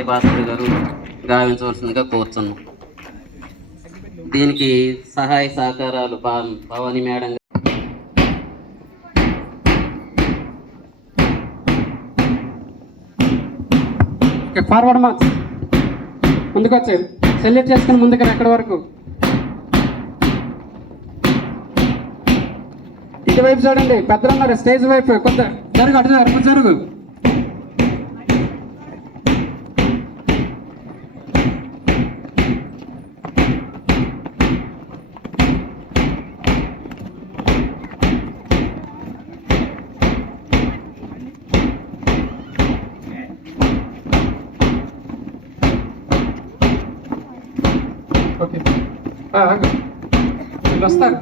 ఉదయ్ భాస్కర్ గారు గావించవలసిందిగా కోరుతున్నాం. దీనికి సహాయ సహకారాలు భవానీ మేడం ఫార్వర్డ్ మార్క్స్ ముందుకు వచ్చారు. సెల్యూట్ చేసుకుని ముందుకు ఎక్కడి వరకు ఇటువైపు చూడండి. పెద్దలు ఉన్నారు స్టేజ్ వైపు. కొంత జరుగు, అటు జరుగు, జరుగు. ఓకే, వీళ్ళు వస్తారు.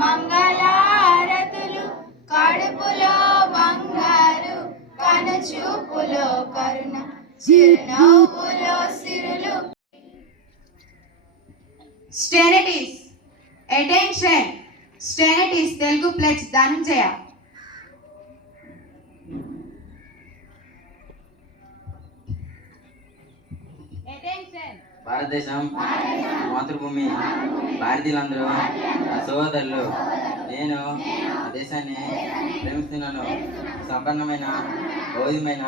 మంగళారతులు కడుపులో బంగారు కనుచూపులో కరుణ చిరునవ్వులో సిరులు. స్టెనటిస్ అటెన్షన్. స్టెనటిస్ తెలుగు ప్లస్ ధనంజయ. భారతదేశం మాతృభూమి, భారతీయులందరూ నా సోదరులు. నేను ఆ దేశాన్ని ప్రేమిస్తున్నాను. సంపన్నమైన బౌద్ధమైన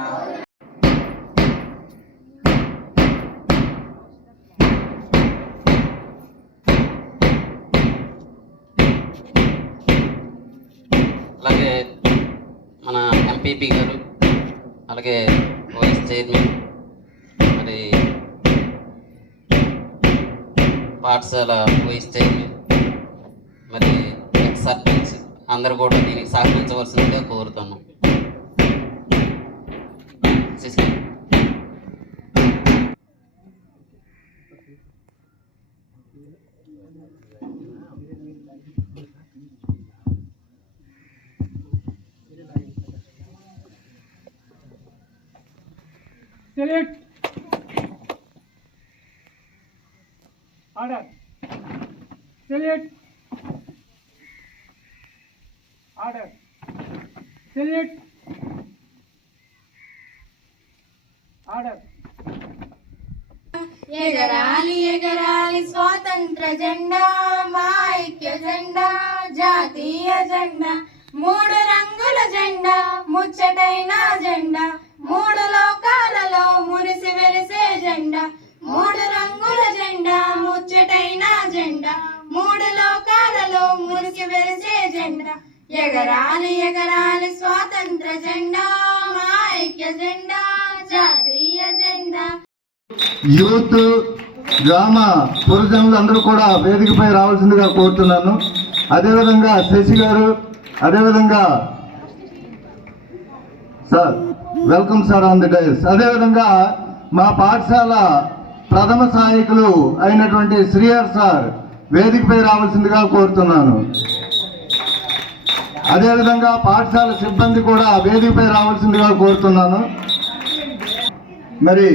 అలాగే మన ఎంపీపీ గారు, అలాగే వైస్ చైర్మన్, మరి పాఠశాల వైస్ చైర్మన్, మరి సర్పంచ్ అందరూ కూడా దీనికి సహకరించవలసిందిగా కోరుతున్నాం. Select. Order. Select. Order. Select. Order. ఎగరాలి ఎగరాలి స్వాతంత్ర జెండా, మా ఐక్య జెండా, జాతీయ జెండా, మూడు రంగుల జెండా, ముచ్చటైన జెండా, మూడు లోకాలలో మురిసి వెలిసే జెండా, మూడు రంగుల జెండా, ముచ్చటైన జెండా, మూడు లోకాలలో మురిసి వెలిసే జెండా. ఎగరాలి ఎగరాలి స్వాతంత్ర జెండా, మా ఐక్య జెండా, జాతీయ జెండా. యూత్ గ్రామ పురుషులు అందరూ కూడా వేదికపై రావాల్సిందిగా కోరుతున్నాను. అదేవిధంగా శశి గారు, అదేవిధంగా sir welcome sir on the dais. అదేవిధంగా మా పాఠశాల ప్రథమ సహాయకులు అయినటువంటి శ్రీహర్ సార్ వేదికపై రావాల్సిందిగా కోరుతున్నాను. అదేవిధంగా పాఠశాల సిబ్బంది కూడా వేదికపై రావాల్సిందిగా కోరుతున్నాను. మరి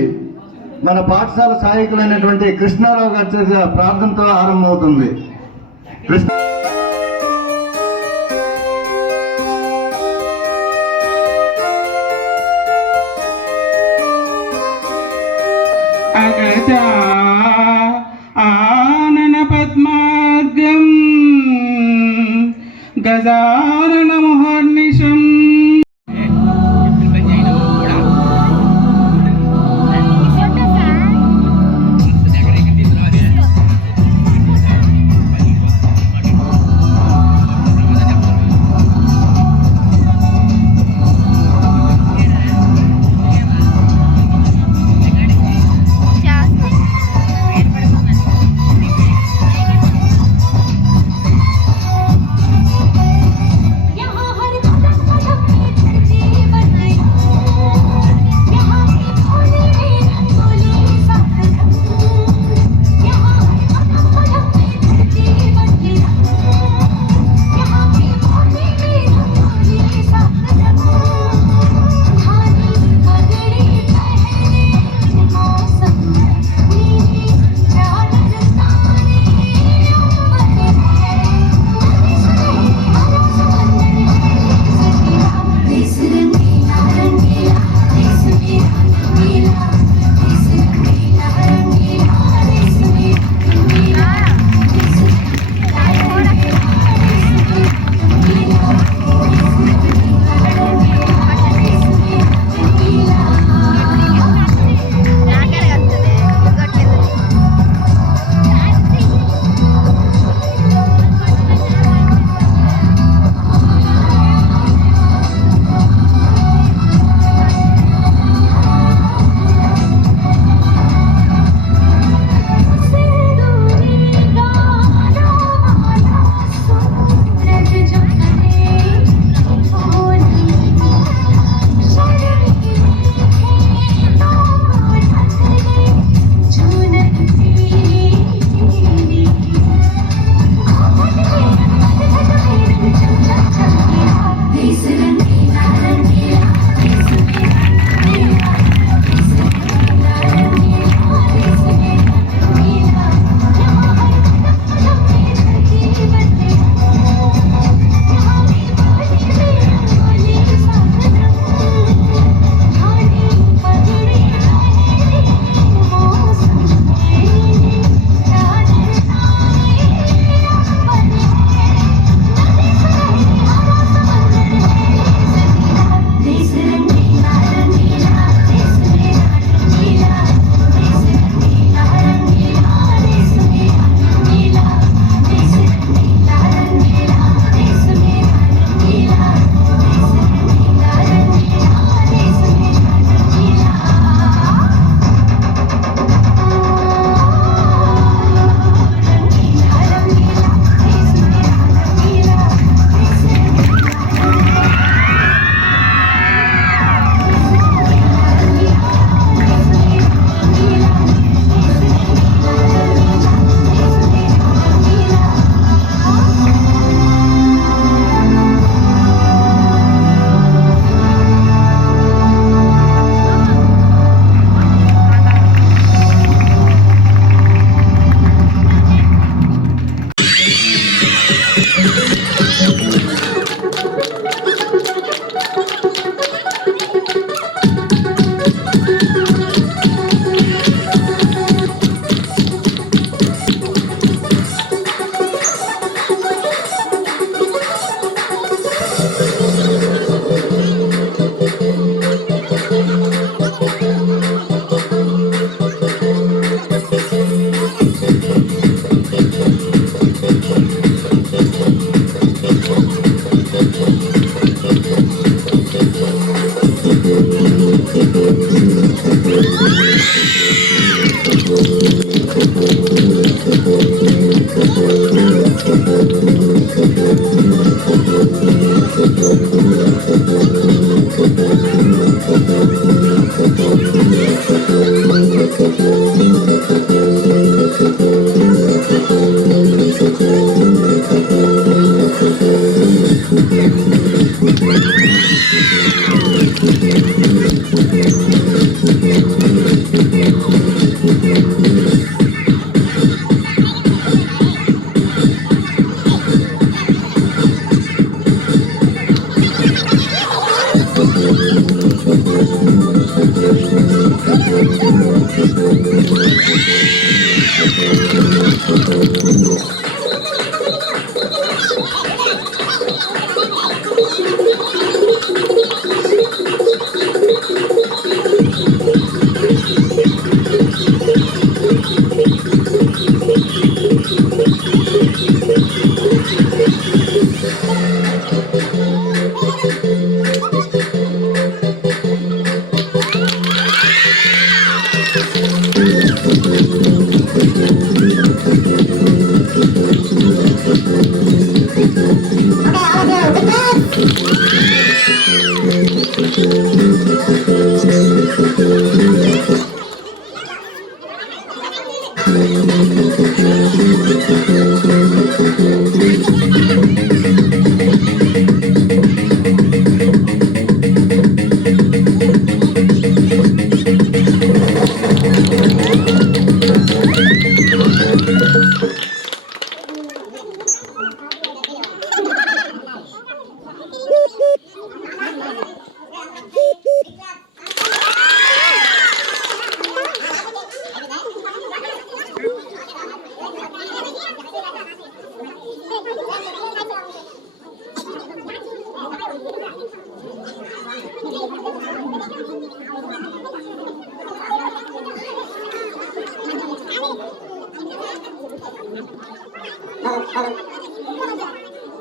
మన పాఠశాల సహాయకులైనటువంటి కృష్ణారావు గారు చేసే ప్రార్థనతో ఆరంభమవుతుంది. ఆనన పద్మార్గం గజానన మహర్నిశం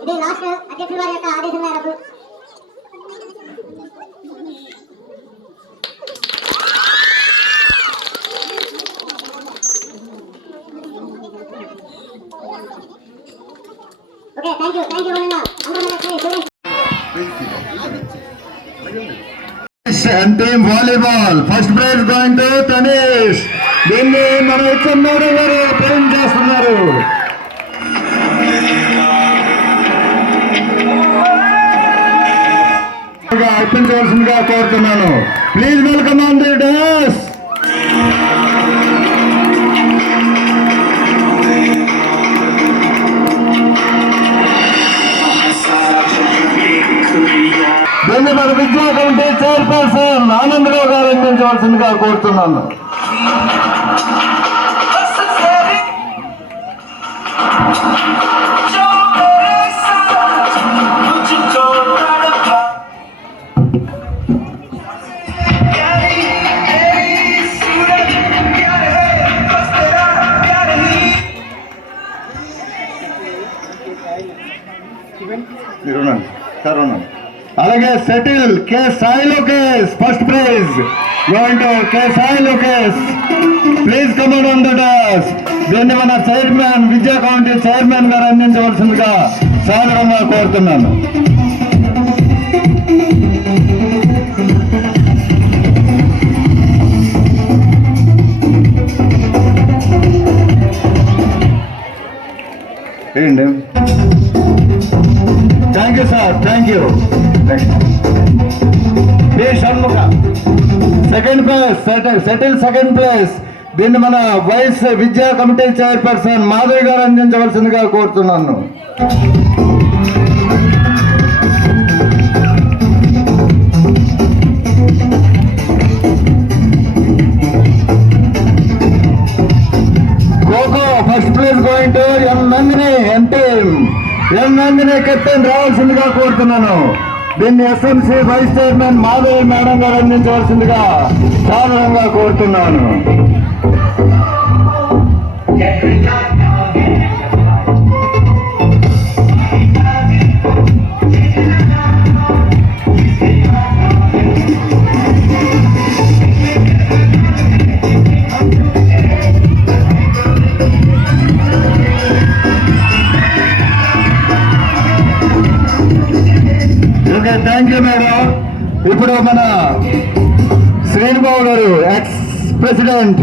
ఇది లాస్ట్ అధ్యక్షుల వారి యొక్క ఆదేశం మేరకు okay thank you And team volleyball, first prize going to Tanish. దీన్ని మన ఇచ్చున్నారు గారు ప్రజెంట్ చేస్తున్నారు. అర్పించవలసిందిగా కోరుతున్నాను. Please welcome on the dais. దీన్ని మన విద్యా కమిటీ చైర్పర్సన్ ఆనందరావు గారు అందించవలసిందిగా కోరుతున్నాను. అలాగే settle K Sai Lokesh first prize going to K Sai Lokesh. Please come on the dais. దీన్ని మన చైర్మన్ విద్యా కమిటీ చైర్మన్ గారు అందించవలసిందిగా సాదరంగా కోరుతున్నాను. ఏంటి thank you sir, thank you. Shanmukha second place, settle second place. దీన్ని మన వైస్ విద్యా కమిటీ చైర్పర్సన్ మాధవి గారు అందించవలసిందిగా కోరుతున్నాను. Kho kho first place going to M Nandini. M Nandini captain రావాల్సిందిగా కోరుతున్నాను. దీన్ని SMC vice chairman Madhavi madam garu అందించవలసిందిగా సాధారణంగా కోరుతున్నాను. Okay, thank you madam. ఇప్పుడు మన శ్రీనిబాబు గారు, ఎక్స్ ప్రెసిడెంట్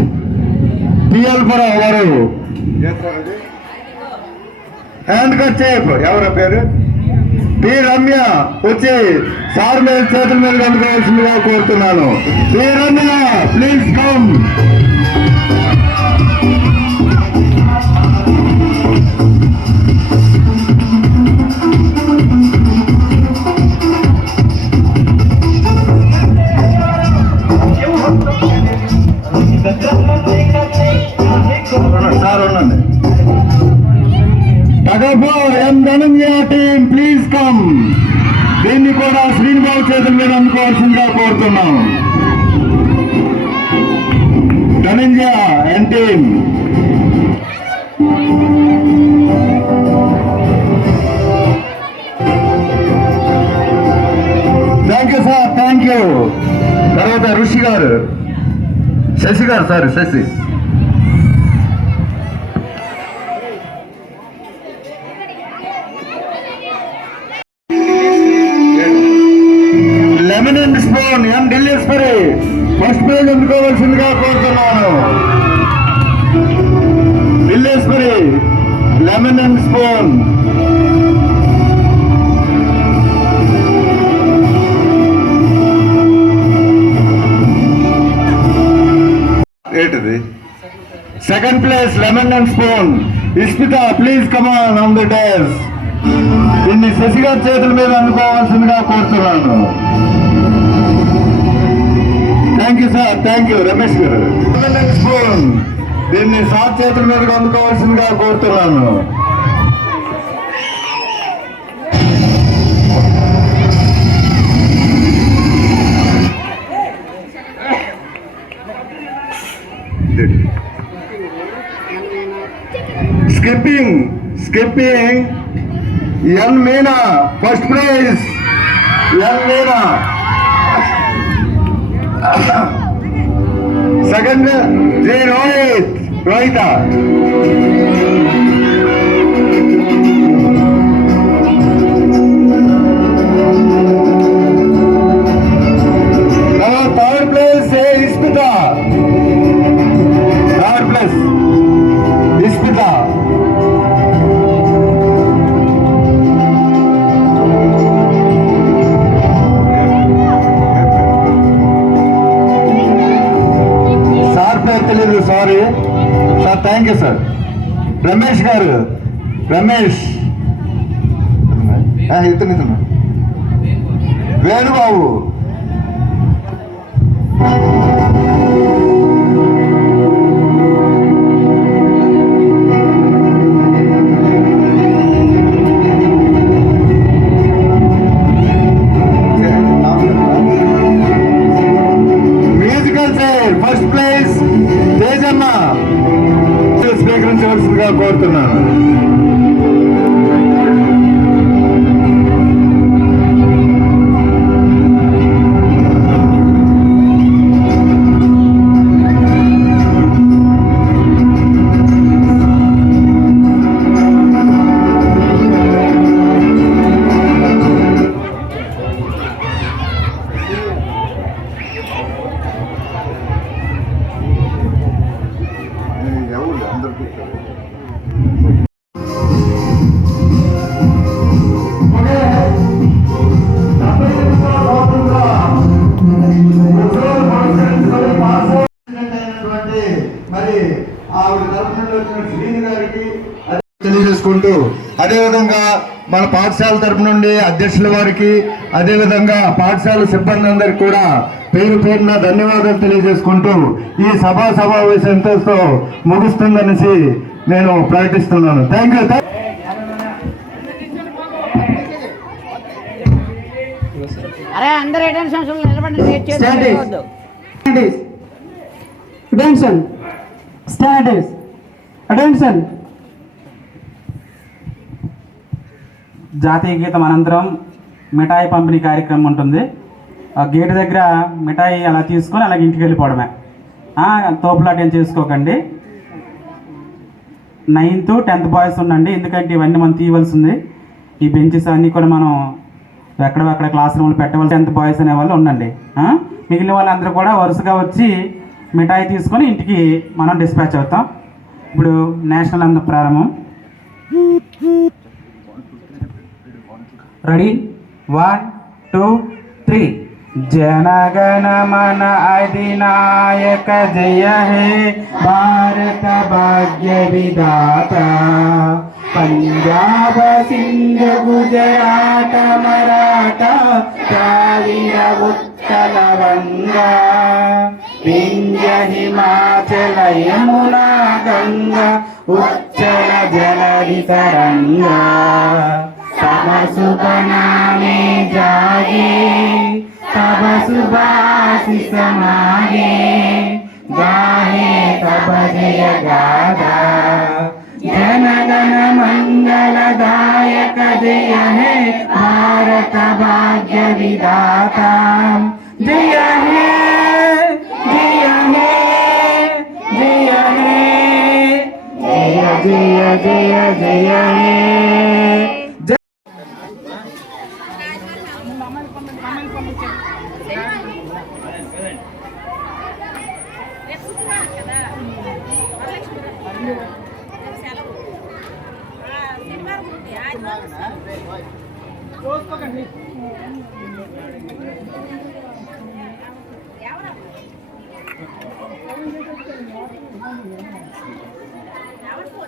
పిఎల్ పురం గారు హ్యాండ్ కర్చీఫ్ ఎవరి పేరు పి రమ్య వచ్చి సార్ మీద చేతుల మీద అందుకోవాల్సిందిగా కోరుతున్నాను. P Ramya please come. Sir ఉండండి. Tug of war M Dhananjaya team please come. దీన్ని కూడా శ్రీనిబాబు చేతుల మీద అందుకోవాల్సిందిగా కోరుతున్నాం. Dhananjaya N team. Thank you sir, thank you. తర్వాత Rishi garu, Sashi garu, sir Sashi. Lemon and spoon M Dilleswari first prize అందుకోవాల్సిందిగా కోరుతున్నాను. Dilleswari lemon and spoon. ఏంటిది? Second place lemon and spoon Ispita please come on the dais. దీన్ని శశి గారి చేతుల మీద అందుకోవాల్సిందిగా కోరుతున్నాను. Thank you sir, thank you. Ramesh garu lemon and spoon దీన్ని సార్ చేతుల మీద అందుకోవాల్సిందిగా కోరుతున్నాను. Skipping N Meena first prize. N Meena. Second J Rohitha. Third place Ispita. Third place Ispita. తెలీదు, sorry sir. Thank you sir. Ramesh garu, Ramesh ఇతను Venubabu. Musical chair first place Tejamma స్వీకరించవలసిందిగా కోరుతున్నాను. తెలియజేసుకుంటూ అదేవిధంగా మన పాఠశాల తరపు నుండి అధ్యక్షుల వారికి అదేవిధంగా పాఠశాల సిబ్బంది అందరికి కూడా పేరు పేరున ధన్యవాదాలు తెలియజేసుకుంటూ ఈ సమావేశం ఎంతో ముగుస్తుందనేసి నేను ప్రకటిస్తున్నాను. Thank you. అటెన్షన్. జాతీయ గీతం అనంతరం మిఠాయి పంపిణీ కార్యక్రమం ఉంటుంది. ఆ గేటు దగ్గర మిఠాయి అలా తీసుకొని అలాగే ఇంటికి వెళ్ళిపోవడమే. తోపులాట ఏం చేసుకోకండి. 9th 10th బాయ్స్ ఉండండి, ఎందుకంటే ఇవన్నీ మనం తీయవలసింది. ఈ బెంచెస్ అన్నీ కూడా మనం ఎక్కడెక్కడ క్లాస్ రూమ్లు పెట్టవలసి 10th బాయ్స్ అనేవాళ్ళు ఉండండి. మిగిలిన వాళ్ళందరూ కూడా వరుసగా వచ్చి మిఠాయి తీసుకొని ఇంటికి మనం డిస్పాచ్ అవుతాం. ఇప్పుడు నేషనల్ అంత ప్రారంభం. రెడీ 1 2 3. జనగణ మన అధినాయక జయ హే భారత భాగ్య విధాత. పంజాబ సింధు గుజరాట మరాఠ ద్రావిడ ఉత్కల వంగా వింధ్య హిమాచల యమునా గంగా ఉచ్చల జలధి తరంగా. तब शुभ नामे जागे तब सुभाषिष मागे गाहे तब जय गाथा. जनगण मंगलदायक जय हे भारत भाग्य विधाता. जय हे जय हे जय हे जय जय जय जय हे. ఎవరు